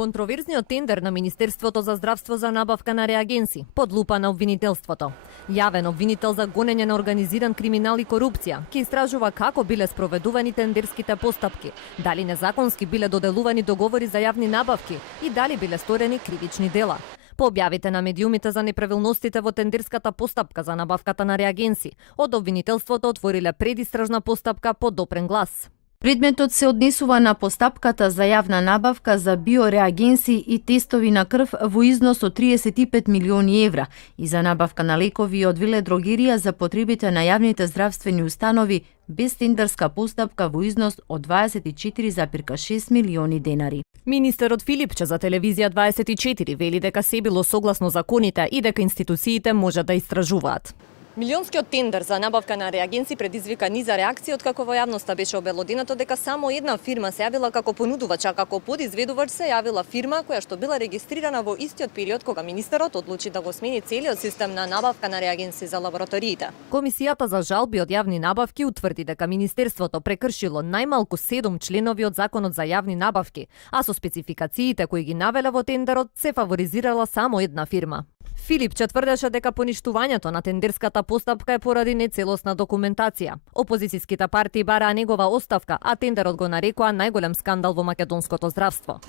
Контроверзниот тендер на Министерството за здравство за набавка на реагенси под лупа на обвинителството. Јавен обвинител за гонење на организиран криминал и корупција ќе истражува како биле спроведувани тендерските постапки, дали незаконски биле доделувани договори за јавни набавки и дали биле сторени кривични дела. По објавите на медиумите за неправилностите во тендерската постапка за набавката на реагенси, од обвинителството отвориле предистражна постапка по допрен глас. Предметот се однесува на постапката за јавна набавка за биореагенси и тестови на крв во износ од 35 милиони евра и за набавка на лекови од веледрогерија за потребите на јавните здравствени установи без тендерска постапка во износ од 24,6 милиони денари. Министерот Филипче за телевизија 24 вели дека се било согласно законите и дека институциите може да истражуваат. Милионскиот тендер за набавка на реагенси предизвика низа реакција откако во јавноста беше обелоденато дека само една фирма се јавила како понудувач, а како подизведувач се јавила фирма која што била регистрирана во истиот период кога министерот одлучи да го смени целиот систем на набавка на реагенси за лабораториите. Комисијата за жалби од јавни набавки утврди дека министерството прекршило најмалку 7 членови од законот за јавни набавки, а со спецификациите кои ги навеле во тендерот се фаворизирала само една фирма. Филипче тврдеше дека поништувањето на тендерската постапка е поради нецелосна документација. Опозицијските партии бараа негова оставка, а тендерот го нарекоа најголем скандал во македонското здравство.